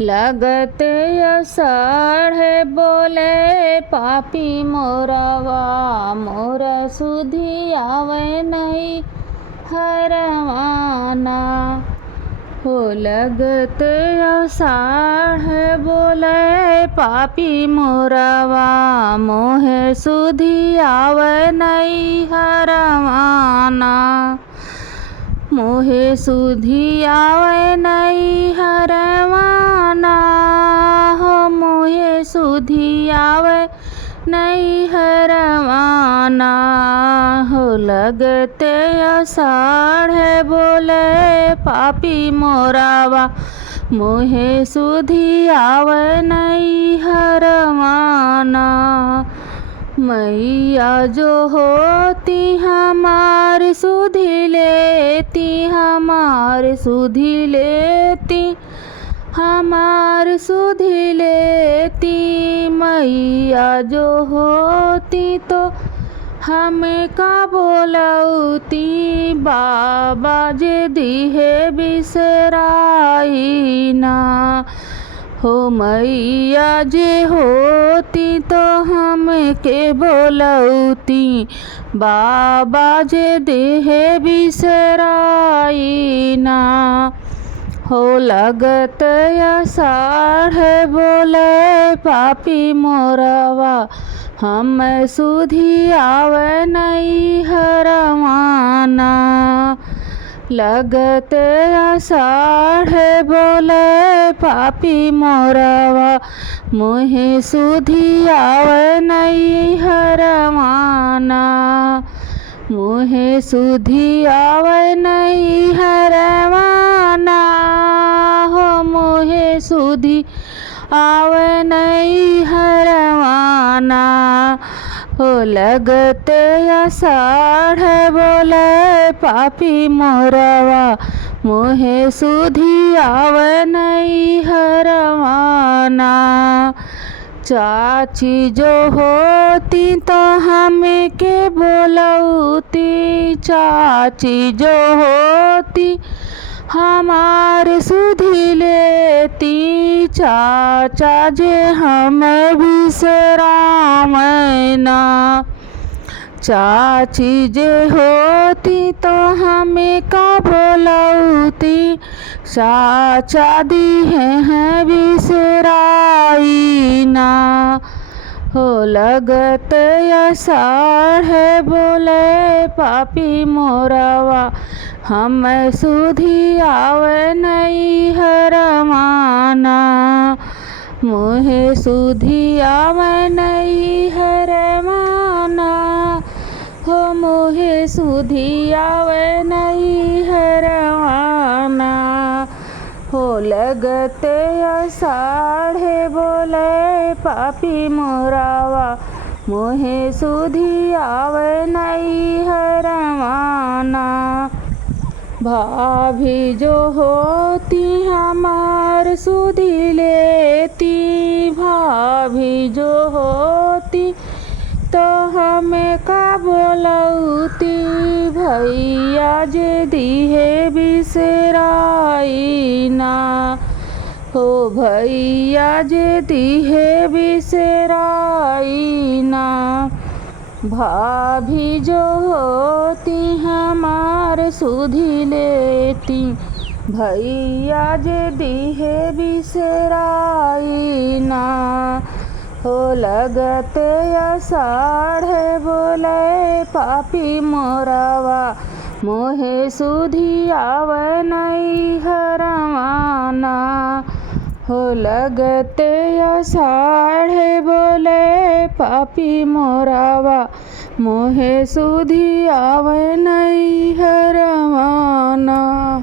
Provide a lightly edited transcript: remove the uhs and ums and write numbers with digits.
लगते अषाढ़ बोले पापी मोरवा, मोर सुधी आवे नहीं हरवाना। हो लगते अषाढ़ बोले पापी मोरवा, मोहे सुधी आवे नहीं हरवाना। मोहे सुधी आवे नहीं हरवाना, हो मोहे सुधी आवे नहीं हरवाना। हो लगते अषाढ़ बोले पापी मोरवा, मोहे सुधी आवे नहीं हरवाना। मैया जो होती हमार सुधी लेती, हमार सुधी लेती, हमार सुधी लेती। मैया जो होती तो हमें का बोलौती, बाबा जे दिहे बिसराई ना। हो मैया जे होती तो हम के बोलौती, बाबा जे देहे बिसराई ना। हो लगत अषाढ़ बोले पापी मोरवा, हम सुधी आवे नहीं हरवाना। लगत अषाढ़ बोले पापी मोरवा, मोहे सुधी आवे नहीं हरवाना। मोहे सुधी आवे नहीं हरवाना, हो मोहे सुधी आवे नहीं हरवाना। हो लगते अषाढ़ बोले पापी मोरवा, मोहे सुधी आवे नहीं हरवाना। चाची जो होती तो हमें के बोलौती, चाची जो होती हमार सुधी लेती। चाचा जे हमें बिसरावे ना, चाची जे होती तो हमें का बोलौती, चाचा दिहे हैं बिसराई ना। हो लगत अषाढ़ बोले पापी मोरवा, हम सुधी आवे नहीं हरवाना। मोहे सुधी आवे नहीं हरवाना, हो मोहे सुधी आवे नहीं हरवाना। हो लगते अषाढ़ बोले पापी मोरवा, मोहे सुधी आवे नहीं हरवाना। भाभी जो होती हमार सुधी लेती, भाभी जो होती तो हमें का बोलौती, भैया जे दिहे बिसराई ना। हो भैया जे दिहे बिसराई ना। भाभी जो होती हमार सुधी लेती, भैया जे दिहे बिसराई ना। हो लगते अषाढ़ बोले पापी मोरवा, मोहे सुधी आवे नहीं हरवाना। हो लगते अषाढ़ बोले पापी मोरवा, मोहे सुधी आवे नहीं हरवाना।